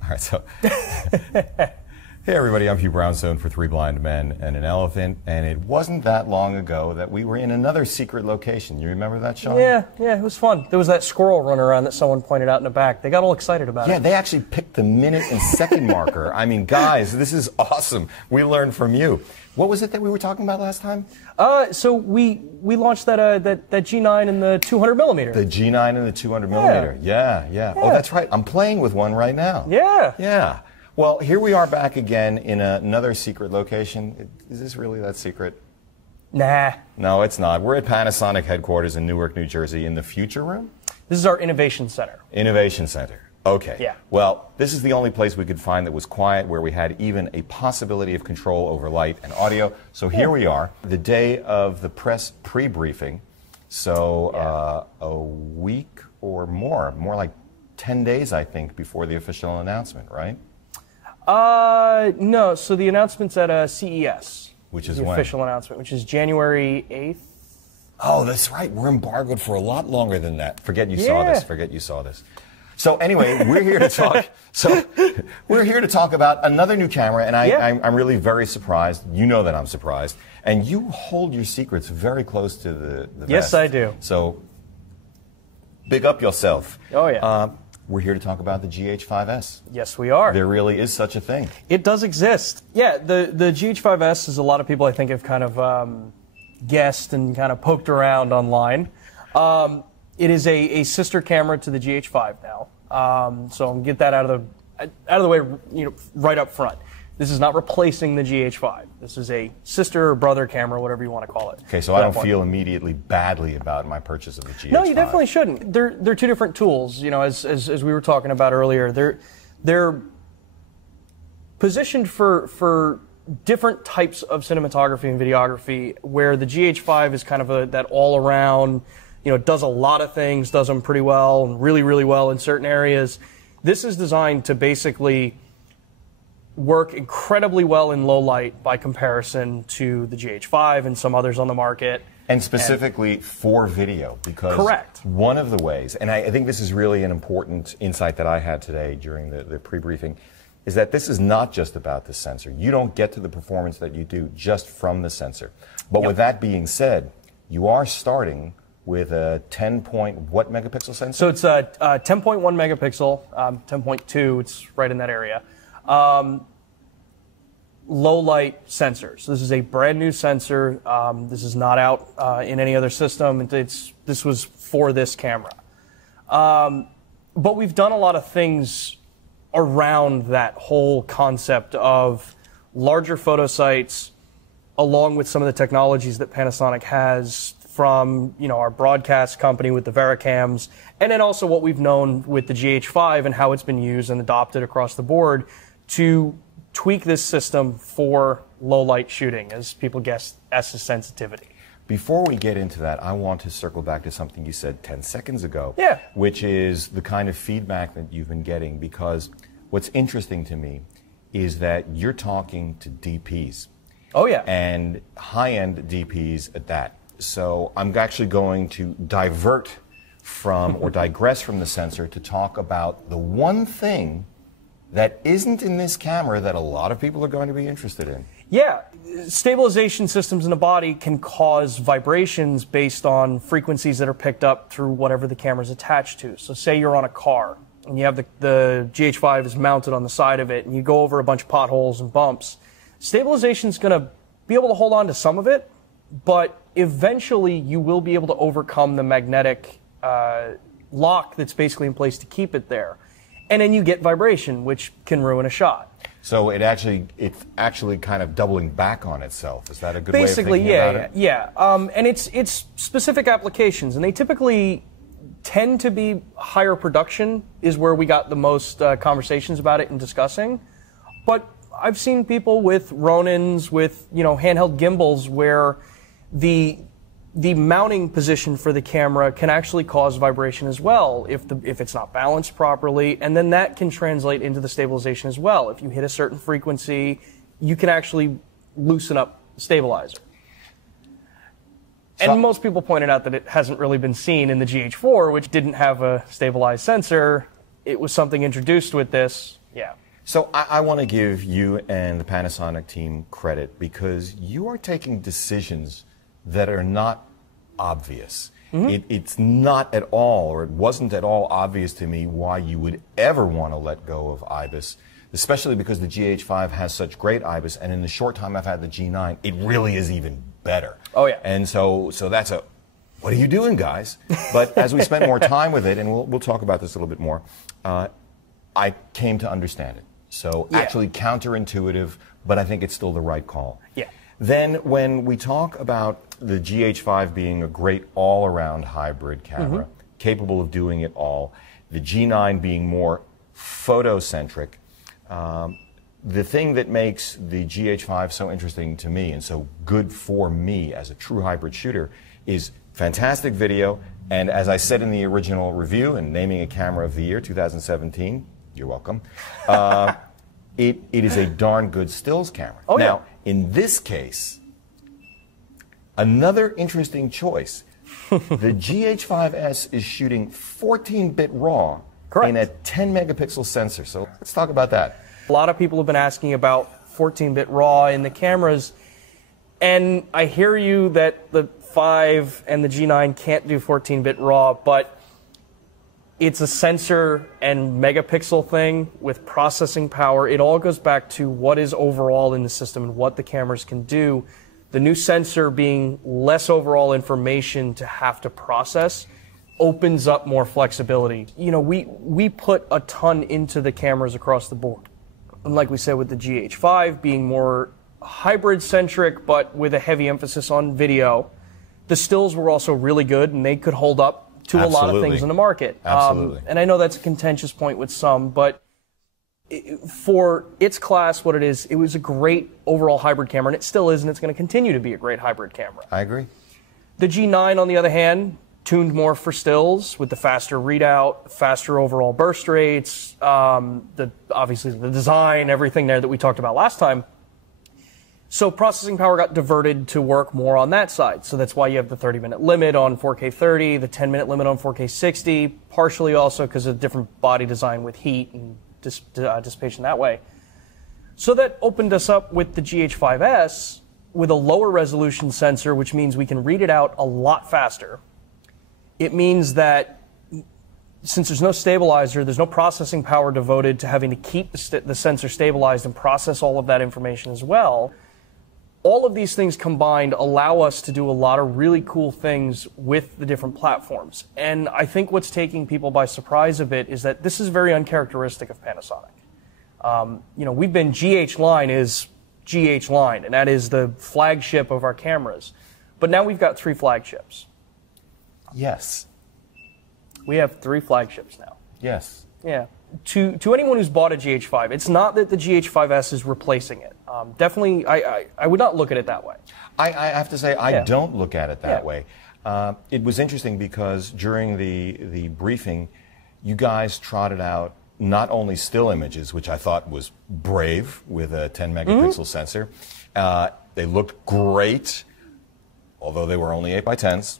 All right, so hey everybody, I'm Hugh Brownstone for Three Blind Men and an Elephant, and it wasn't that long ago that we were in another secret location. You remember that, Sean? Yeah, it was fun. There was that squirrel running around that someone pointed out in the back. They got all excited about it. Yeah, they actually picked the minute and second marker. I mean, guys, this is awesome. We learned from you. What was it that we were talking about last time? So we launched that G9 and the 200 millimeter. The G9 and the 200 millimeter. Yeah. Oh, that's right. I'm playing with one right now. Yeah. Well, here we are back again in another secret location. Is this really that secret? Nah. No, it's not. We're at Panasonic headquarters in Newark, New Jersey, in the Future Room. This is our Innovation Center. Innovation Center. Okay. Yeah. Well, this is the only place we could find that was quiet, where we had even a possibility of control over light and audio. So here we are, the day of the press pre-briefing. So a week or more like 10 days, I think, before the official announcement, right? No. So the announcement's at CES. Which is the when? Official announcement, which is January 8th. Oh, that's right. We're embargoed for a lot longer than that. Forget you saw this. Forget you saw this. So anyway, we're here to talk. We're here to talk about another new camera, and I'm really very surprised. You know that I'm surprised, and you hold your secrets very close to the vest. Yes, I do. So big up yourself. Oh yeah. We're here to talk about the GH5s. Yes, we are. There really is such a thing. It does exist. Yeah, the GH5s is a lot of people I think have kind of guessed and kind of poked around online. It is a sister camera to the GH5 now. So I'm gonna get that out of the way, right up front. This is not replacing the GH5. This is a sister or brother camera, whatever you want to call it. Okay, so I don't feel immediately badly about my purchase of the GH5. No, you definitely shouldn't. They're two different tools. As we were talking about earlier, they're positioned for different types of cinematography and videography. Where the GH5 is kind of that all around. Does a lot of things, does them pretty well, and really, really well in certain areas. This is designed to basically work incredibly well in low light by comparison to the GH5 and some others on the market. And specifically for video, because correct. One of the ways, and I think this is really an important insight that I had today during the pre-briefing, is that this is not just about the sensor. You don't get to the performance that you do just from the sensor. But with that being said, you are starting with a 10-what megapixel sensor? So it's a 10.1 megapixel, 10.2, it's right in that area. Low light sensor. So this is a brand new sensor. This is not out in any other system. This was for this camera. But we've done a lot of things around that whole concept of larger photo sites, along with some of the technologies that Panasonic has from our broadcast company with the Vericams, and then also what we've known with the GH5 and how it's been used and adopted across the board to tweak this system for low light shooting, as people guess S is sensitivity. Before we get into that, I want to circle back to something you said 10 seconds ago, which is the kind of feedback that you've been getting, because what's interesting to me is that you're talking to DPs. Oh yeah. And high-end DPs at that. So I'm actually going to divert from or digress from the sensor to talk about the one thing that isn't in this camera that a lot of people are going to be interested in. Yeah, stabilization systems in the body can cause vibrations based on frequencies that are picked up through whatever the camera's attached to. So say you're on a car and you have the GH5 is mounted on the side of it and you go over a bunch of potholes and bumps. Stabilization's going to be able to hold on to some of it, but eventually you will be able to overcome the magnetic lock that's basically in place to keep it there. And then you get vibration, which can ruin a shot. So it's actually kind of doubling back on itself. Is that a good way of thinking about it? Yeah. And it's specific applications, and they typically tend to be higher production is where we got the most conversations about it and discussing. But I've seen people with Ronins, with handheld gimbals, where the mounting position for the camera can actually cause vibration as well if it's not balanced properly, and then that can translate into the stabilization as well. If you hit a certain frequency, you can actually loosen up the stabilizer. And most people pointed out that it hasn't really been seen in the GH4, which didn't have a stabilized sensor. It was something introduced with this, Yeah. So I want to give you and the Panasonic team credit because you are taking decisions that are not obvious. It's not at all, or it wasn't at all obvious to me why you would ever want to let go of Ibis, especially because the GH5 has such great Ibis, and in the short time I've had the G9, it really is even better. Oh, yeah. And so that's a, what are you doing, guys? But as we spent more time with it, and we'll talk about this a little bit more, I came to understand it. So actually counterintuitive, but I think it's still the right call. Yeah. Then when we talk about the GH5 being a great all-around hybrid camera, capable of doing it all, the G9 being more photocentric, the thing that makes the GH5 so interesting to me and so good for me as a true hybrid shooter is fantastic video, and as I said in the original review and naming a camera of the year 2017, you're welcome, it is a darn good stills camera. Oh, now, in this case, another interesting choice. The GH5s is shooting 14-bit RAW in a 10 megapixel sensor. So let's talk about that. A lot of people have been asking about 14-bit RAW in the cameras, and I hear you that the 5 and the G9 can't do 14-bit RAW, but it's a sensor and megapixel thing with processing power. It all goes back to what is overall in the system and what the cameras can do. The new sensor being less overall information to have to process opens up more flexibility. You know, we put a ton into the cameras across the board. And like we said with the GH5 being more hybrid-centric but with a heavy emphasis on video, the stills were also really good and they could hold up to a lot of things in the market. Absolutely. And I know that's a contentious point with some, but for its class, what it is, it was a great overall hybrid camera, and it still is, and it's going to continue to be a great hybrid camera. I agree. The G9, on the other hand, tuned more for stills with the faster readout, faster overall burst rates, obviously the design, everything there that we talked about last time. So processing power got diverted to work more on that side. So that's why you have the 30-minute limit on 4K 30, the 10-minute limit on 4K 60, partially also because of different body design with heat and dissipation that way. So that opened us up with the GH5s with a lower resolution sensor, which means we can read it out a lot faster. It means that since there's no stabilizer, there's no processing power devoted to having to keep the sensor stabilized and process all of that information as well. All of these things combined allow us to do a lot of really cool things with the different platforms. And I think what's taking people by surprise a bit is that this is very uncharacteristic of Panasonic. You know, we've been GH line is GH line, and that is the flagship of our cameras. But now we've got 3 flagships. Yes. We have 3 flagships now. Yes. Yeah. To anyone who's bought a GH5, it's not that the GH5s is replacing it. Definitely, I would not look at it that way. I have to say, I don't look at it that way. It was interesting because during the briefing, you guys trotted out not only still images, which I thought was brave with a 10 megapixel sensor. They looked great, although they were only 8 by 10s.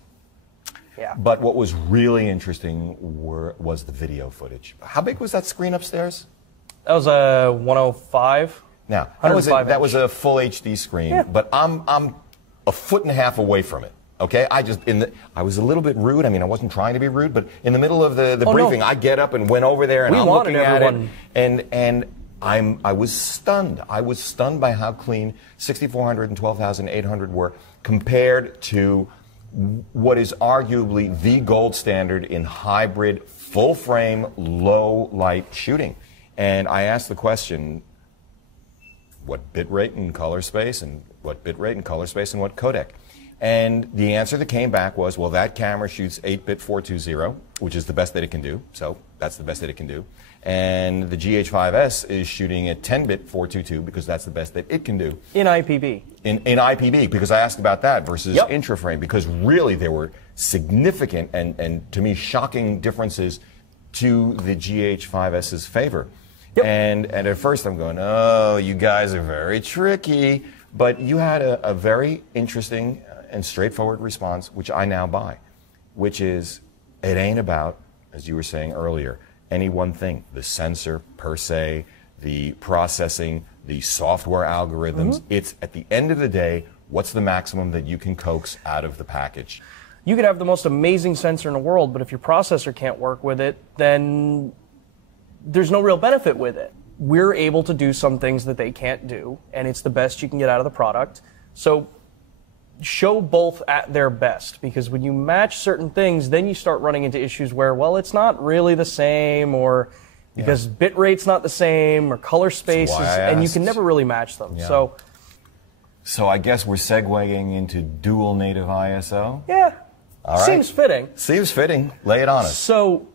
Yeah. But what was really interesting was the video footage. How big was that screen upstairs? That was a 105. Now, that was a full HD screen, but I'm a foot and a half away from it. Okay, I was a little bit rude. I mean, I wasn't trying to be rude, but in the middle of the briefing, I get up and went over there, and I'm looking at it, and I was stunned. I was stunned by how clean 6400 and 12800 were compared to what is arguably the gold standard in hybrid, full-frame, low-light shooting. And I asked the question, what bitrate and color space, and what bitrate and color space, and what codec? And the answer that came back was, well, that camera shoots 8-bit 420, which is the best that it can do, so that's the best that it can do. And the GH5s is shooting at 10-bit 422 because that's the best that it can do. In IPB. In IPB, because I asked about that versus intraframe, because really there were significant and to me shocking differences to the GH5s's favor. And at first I'm going, oh, you guys are very tricky. But you had a very interesting and straightforward response, which I now buy, which is it ain't about, as you were saying earlier, any one thing, the sensor per se, the processing, the software algorithms. It's, at the end of the day, what's the maximum that you can coax out of the package? You could have the most amazing sensor in the world, but if your processor can't work with it, then there's no real benefit with it. We're able to do some things that they can't do, and it's the best you can get out of the product. So show both at their best, because when you match certain things, then you start running into issues where, well, it's not really the same, or because bit rate's not the same, or color space is, and you can never really match them. Yeah. So I guess we're segueing into dual native ISO? Yeah. All right. Seems fitting. Seems fitting. Lay it on us. So,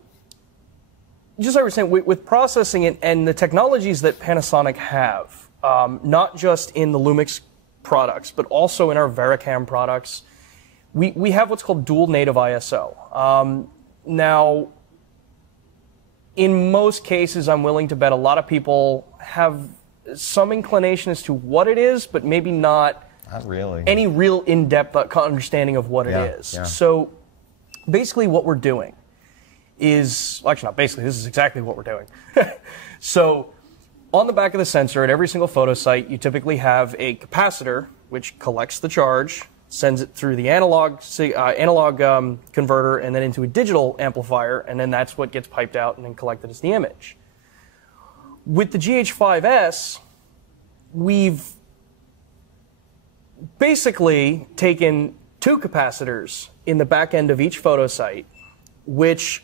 just like we were saying, with processing and the technologies that Panasonic have, not just in the Lumix products, but also in our Varicam products, we have what's called dual native ISO. Now, in most cases, I'm willing to bet a lot of people have some inclination as to what it is, but maybe not really any real in-depth understanding of what it is. Yeah. So basically what we're doing is, well, actually not basically, this is exactly what we're doing. So on the back of the sensor at every single photo site, you typically have a capacitor which collects the charge, sends it through the analog converter and then into a digital amplifier, and then that's what gets piped out and then collected as the image. With the GH5s, we've basically taken two capacitors in the back end of each photo site, which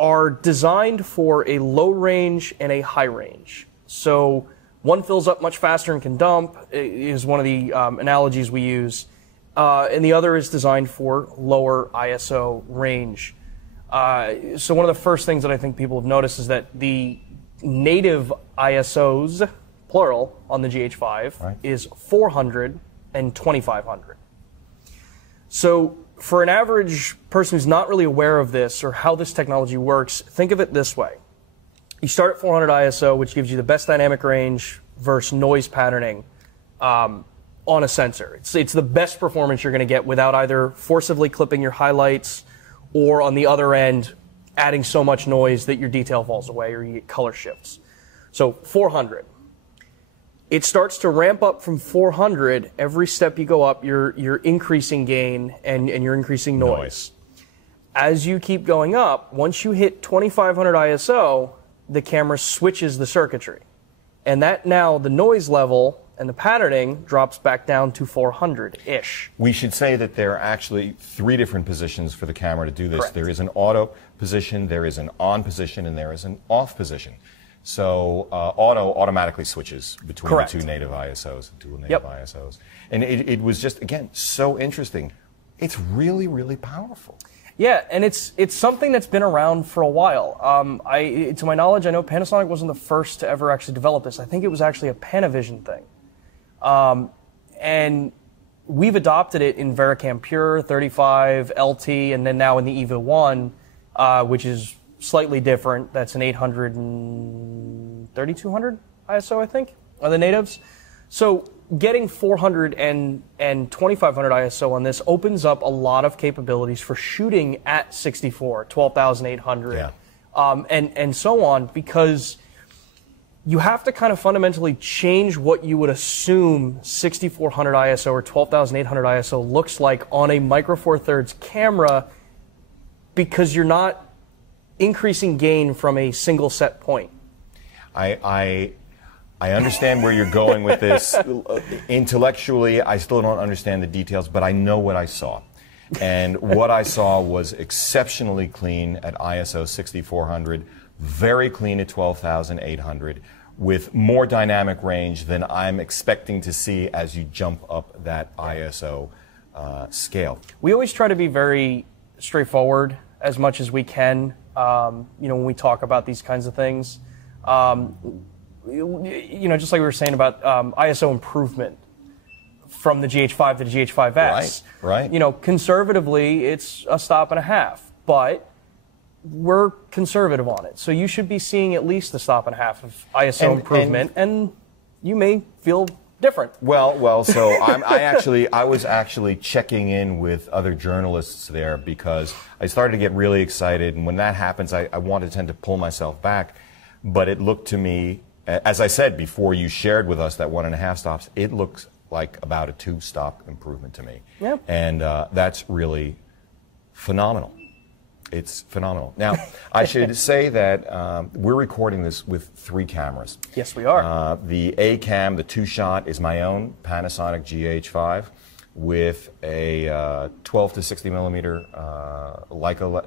are designed for a low range and a high range. So one fills up much faster and can dump, is one of the analogies we use, and the other is designed for lower ISO range. So one of the first things that I think people have noticed is that the native ISOs, plural, on the GH5 is 400 and 2500. So for an average person who's not really aware of this or how this technology works, think of it this way. You start at 400 ISO, which gives you the best dynamic range versus noise patterning on a sensor. It's the best performance you're going to get without either forcibly clipping your highlights or, on the other end, adding so much noise that your detail falls away or you get color shifts. So 400. It starts to ramp up from 400. Every step you go up, you're increasing gain and you're increasing noise. As you keep going up, once you hit 2500 ISO, the camera switches the circuitry. And that now, the noise level and the patterning drops back down to 400-ish. We should say that there are actually three different positions for the camera to do this. Correct. There is an auto position, there is an on position, and there is an off position. So auto automatically switches between Correct. the two native ISOs, dual native ISOs. And it was just, again, so interesting. It's really, really powerful. Yeah, and it's something that's been around for a while. To my knowledge, I know Panasonic wasn't the first to ever actually develop this. I think it was actually a Panavision thing. And we've adopted it in Varicam Pure, 35, LT, and then now in the EVA 1, which is slightly different. That's an 800 and 3200 ISO, I think, are the natives. So getting 400 and 2500 ISO on this opens up a lot of capabilities for shooting at 64, 12,800, and so on, because you have to kind of fundamentally change what you would assume 6400 ISO or 12,800 ISO looks like on a Micro Four Thirds camera, because you're not increasing gain from a single set point. I understand where you're going with this. Intellectually, I still don't understand the details, but I know what I saw. And what I saw was exceptionally clean at ISO 6400, very clean at 12,800, with more dynamic range than I'm expecting to see as you jump up that ISO scale. We always try to be very straightforward as much as we can, when we talk about these kinds of things. Just like we were saying about ISO improvement from the GH5 to the GH5s. Right. Conservatively, it's a stop and a half, but we're conservative on it. So you should be seeing at least a stop and a half of ISO improvement, and you may feel different. Well, so I was actually checking in with other journalists there because I started to get really excited, and when that happens, I want to tend to pull myself back, but it looked to me As I said before, you shared with us that 1.5 stops. It looks like about a 2-stop improvement to me. Yep. And that's really phenomenal. It's phenomenal. Now, I should say that we're recording this with 3 cameras. Yes, we are. The A cam, the 2-shot, is my own Panasonic GH5 with a 12 to 60 millimeter Leica.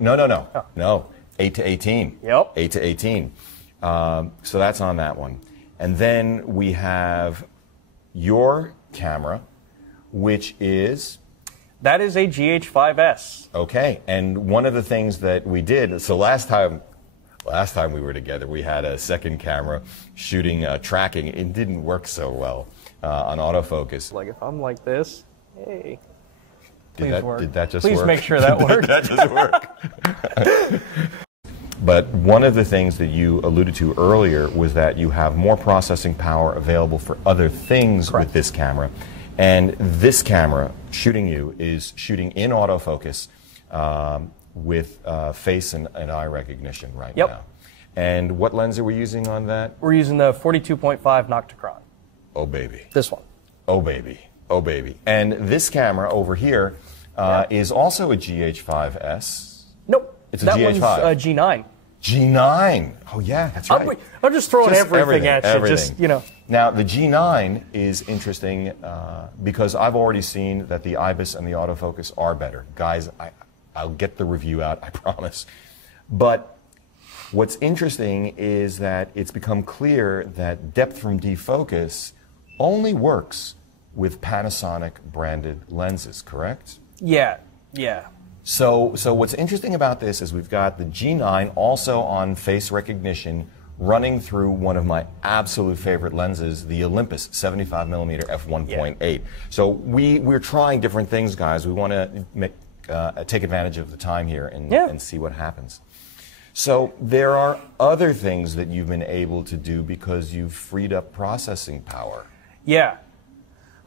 No, 8 to 18. Yep. 8 to 18. So that's on that one. And then we have your camera, which is... That is a GH5s. Okay, and one of the things that we did, so last time we were together, we had a second camera shooting tracking. It didn't work so well on autofocus. Like if I'm like this, hey, please work. Did that just work? Please make sure that works. Did that just work? But one of the things that you alluded to earlier was that you have more processing power available for other things Correct. with this camera. And this camera shooting you is shooting in autofocus with face and eye recognition right Yep. now. And what lens are we using on that? We're using the 42.5 Nocticron. Oh, baby. This one. Oh, baby. Oh, baby. And this camera over here is also a GH5s. Nope. It's a that GH5. one's G9. G9. Oh, yeah, that's right. I'm just throwing Just everything at you. everything. Just, you know. Now, the G9 is interesting because I've already seen that the Ibis and the autofocus are better. Guys, I'll get the review out, I promise. But what's interesting is that it's become clear that depth from defocus only works with Panasonic branded lenses, correct? Yeah, yeah. So what's interesting about this is we've got the G9 also on face recognition running through one of my absolute favorite lenses, the Olympus 75mm f1.8. Yeah. So we're trying different things, guys. We want to take advantage of the time here and see what happens. So there are other things that you've been able to do because you've freed up processing power. Yeah.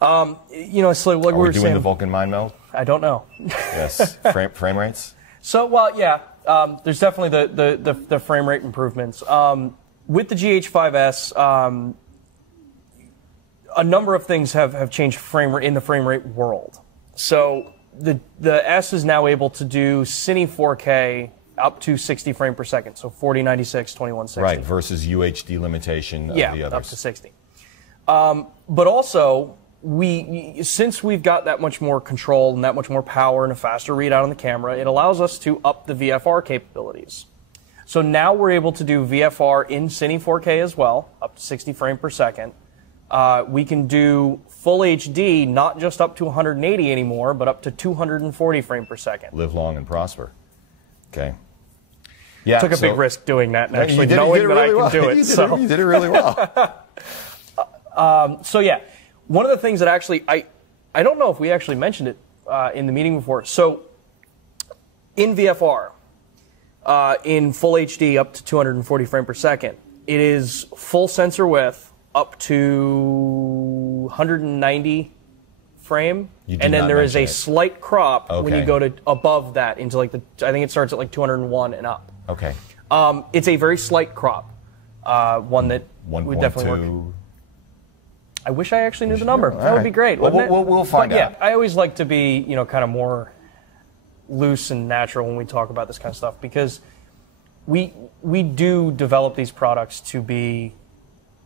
You know, it's like we were doing saying, the Vulcan mind meld? I don't know. Yes. Frame rates? So, well, yeah. There's definitely the frame rate improvements. With the GH5s, a number of things have changed in the frame rate world. So the S is now able to do Cine 4K up to 60 frames per second, so 4096, 2160. Right, versus UHD limitation of the others. Up to 60. But also, since we've got that much more control and that much more power and a faster readout on the camera, it allows us to up the VFR capabilities. So now we're able to do VFR in Cine 4K as well, up to 60 frames per second. We can do full HD, not just up to 180 anymore, but up to 240 frames per second. Live long and prosper. Okay. Yeah. Took a big risk doing that, and actually you knowing that I really can do it. You did it really well. So yeah, one of the things that actually, I don't know if we actually mentioned it in the meeting before. So in VFR, in full HD up to 240 frames per second, it is full sensor width up to 190 frame, and then there is a slight crop when you go to above that into like I think it starts at like 201 and up. Okay. It's a very slight crop, one that 1. would definitely work. I wish I actually knew the number. All that would right. be great, Well, wouldn't it? we'll find out. Yeah, I always like to be, kind of more loose and natural when we talk about this kind of stuff because we do develop these products to be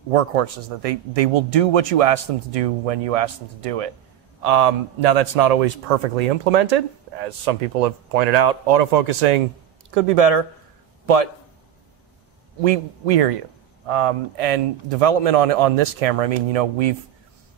workhorses, that they will do what you ask them to do when you ask them to do it. Now, that's not always perfectly implemented. As some people have pointed out, autofocusing could be better, but we hear you. And development on this camera, I mean,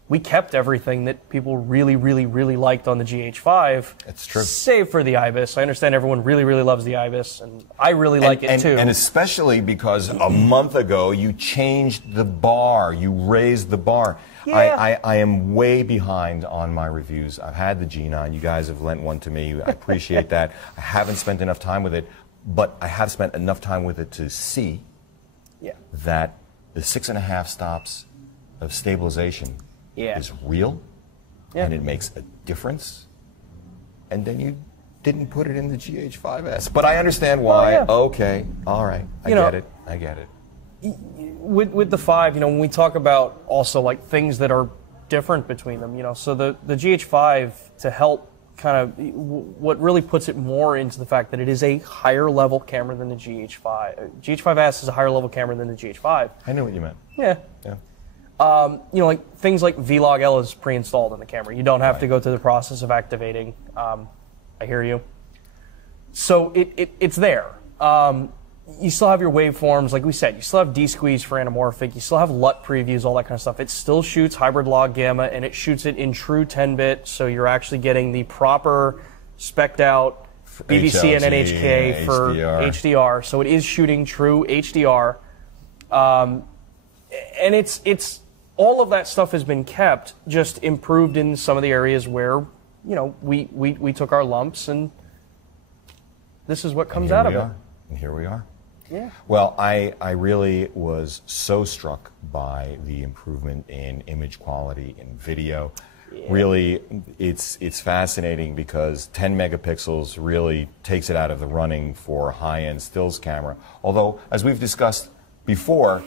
we kept everything that people really, really, really liked on the GH5. It's true. Save for the Ibis. I understand everyone really, really loves the Ibis, and I really like it too. And especially because a month ago you changed the bar, you raised the bar. Yeah. I am way behind on my reviews. I've had the G9. You guys have lent one to me. I appreciate that. I haven't spent enough time with it, but I have spent enough time with it to see that the 6.5 stops of stabilization is real, and it makes a difference. And then you didn't put it in the GH5s. But I understand why. Okay, all right, I get it. with the 5, when we talk about also like things that are different between them, so the GH5 to help kind of what really puts it more into the fact that it is a higher level camera than the GH5. GH5s is a higher level camera than the GH5. I knew what you meant. Yeah. Like things like Vlog-L is pre-installed in the camera. You don't have to go through the process of activating. I hear you. So it's there. You still have your waveforms, like we said. You still have D-squeeze for anamorphic. You still have LUT previews, all that kind of stuff. It still shoots hybrid log gamma, and it shoots it in true 10-bit, so you're actually getting the proper spec'd out BBC and NHK for HDR. So it is shooting true HDR. And it's all of that stuff has been kept, just improved in some of the areas where, we took our lumps, and this is what comes out of it. And here we are. Yeah. Well, I really was so struck by the improvement in image quality in video. Yeah. Really, it's fascinating because 10 megapixels really takes it out of the running for high-end stills camera. Although, as we've discussed before,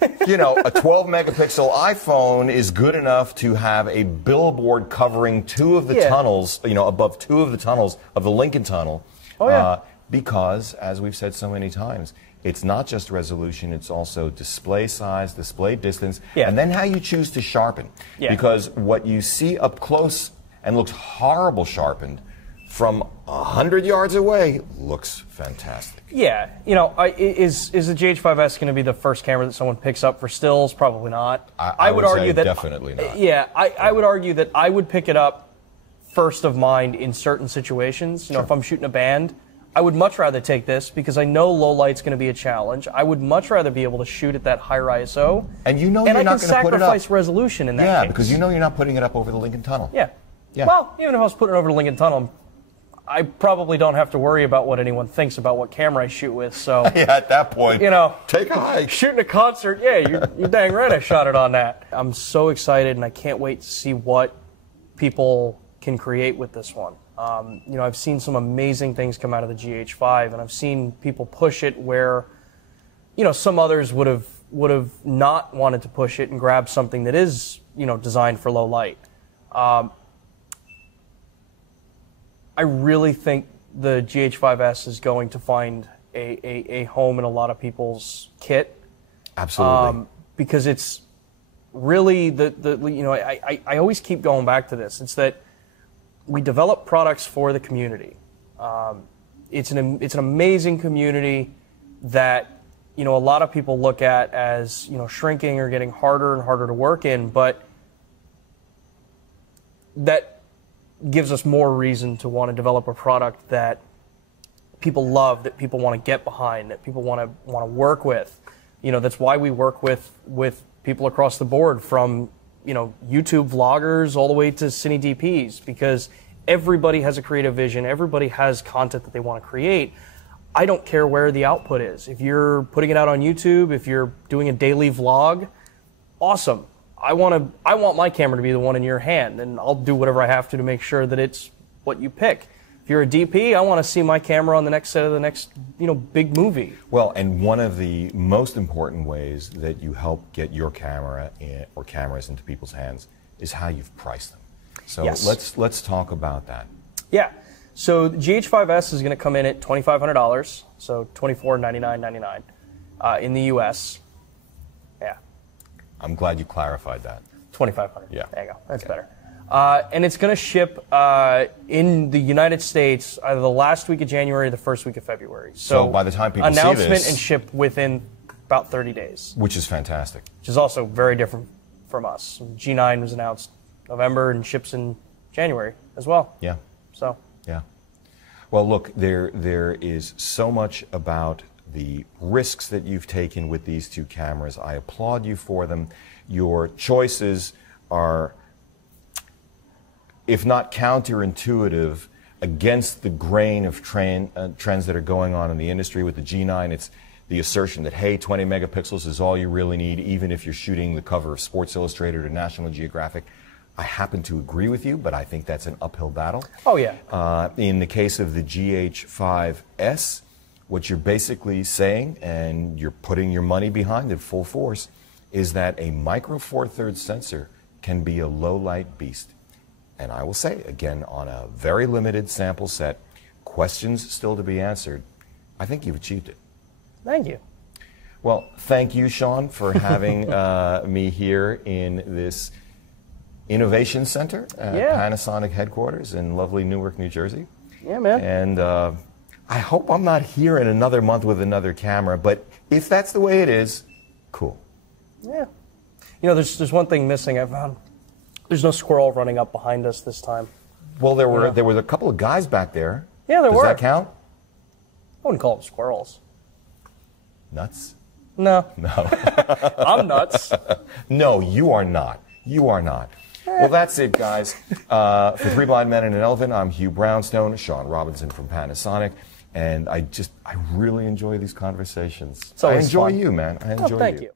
a 12 megapixel iPhone is good enough to have a billboard covering 2 of the tunnels, above 2 of the tunnels of the Lincoln Tunnel. Oh, yeah. Because, as we've said so many times, it's not just resolution, it's also display size, display distance, and then how you choose to sharpen. Yeah. Because what you see up close and looks horrible sharpened from 100 yards away looks fantastic. Yeah. Is the GH5s going to be the first camera that someone picks up for stills? Probably not. I would argue that definitely not. Yeah, I would argue that I would pick it up first of mind in certain situations. If I'm shooting a band, I would much rather take this because I know low light's going to be a challenge. I would much rather be able to shoot at that higher ISO. And you're not going to put it up. And I can sacrifice resolution in that case. Yeah, because you're not putting it up over the Lincoln Tunnel. Yeah. Well, even if I was putting it over the Lincoln Tunnel, I probably don't have to worry about what anyone thinks about what camera I shoot with. So at that point, take a hike. Shooting a concert, you're dang right I shot it on that. I'm so excited, and I can't wait to see what people can create with this one. I've seen some amazing things come out of the GH5, and I've seen people push it where, some others would have not wanted to push it and grab something that is, designed for low light. I really think the GH5s is going to find a home in a lot of people's kit. Absolutely. Because it's really I always keep going back to this. It's that we develop products for the community. It's an amazing community that a lot of people look at as shrinking or getting harder and harder to work in, but that gives us more reason to want to develop a product that people love, that people want to get behind, that people want to work with. That's why we work with people across the board, from YouTube vloggers all the way to cine DPs, because everybody has a creative vision, everybody has content that they want to create. I don't care where the output is. If you're putting it out on YouTube, if you're doing a daily vlog, awesome. I want my camera to be the one in your hand, and I'll do whatever I have to make sure that it's what you pick. If you're a DP, I want to see my camera on the next set of the next, big movie. Well, and one of the most important ways that you help get your camera or cameras into people's hands is how you've priced them. So let's talk about that. Yeah. So the GH5s is going to come in at $2,500, so $2499.99 in the U.S. Yeah. I'm glad you clarified that. $2,500. Yeah. There you go. That's better. And it's going to ship in the United States either the last week of January or the first week of February. So by the time people see this, announcement and ship within about 30 days. Which is fantastic. Which is also very different from us. G9 was announced November and ships in January as well. Yeah. So. Yeah. Well, look, there is so much about the risks that you've taken with these two cameras. I applaud you for them. Your choices are, if not counterintuitive, against the grain of trends that are going on in the industry. With the G9, it's the assertion that, hey, 20 megapixels is all you really need, even if you're shooting the cover of Sports Illustrated or National Geographic. I happen to agree with you, but I think that's an uphill battle. Oh, yeah. In the case of the GH5s, what you're basically saying, and you're putting your money behind it full force, is that a micro Four Thirds sensor can be a low light beast. And I will say, again, on a very limited sample set, questions still to be answered, I think you've achieved it. Thank you. Well, thank you, Sean, for having me here in this innovation center at Panasonic headquarters in lovely Newark, New Jersey. Yeah, man. And I hope I'm not here in another month with another camera, but if that's the way it is, cool. Yeah. You know, there's one thing missing I found. There's no squirrel running up behind us this time. Well, there were a couple of guys back there. Yeah, there were. Does that count? I wouldn't call them squirrels. Nuts? No. No. I'm nuts. No, you are not. You are not. Well, that's it, guys. For Three Blind Men and an Elephant, I'm Hugh Brownstone, Sean Robinson from Panasonic, and I really enjoy these conversations. It's always I enjoy fun. you, man. I enjoy Thank you.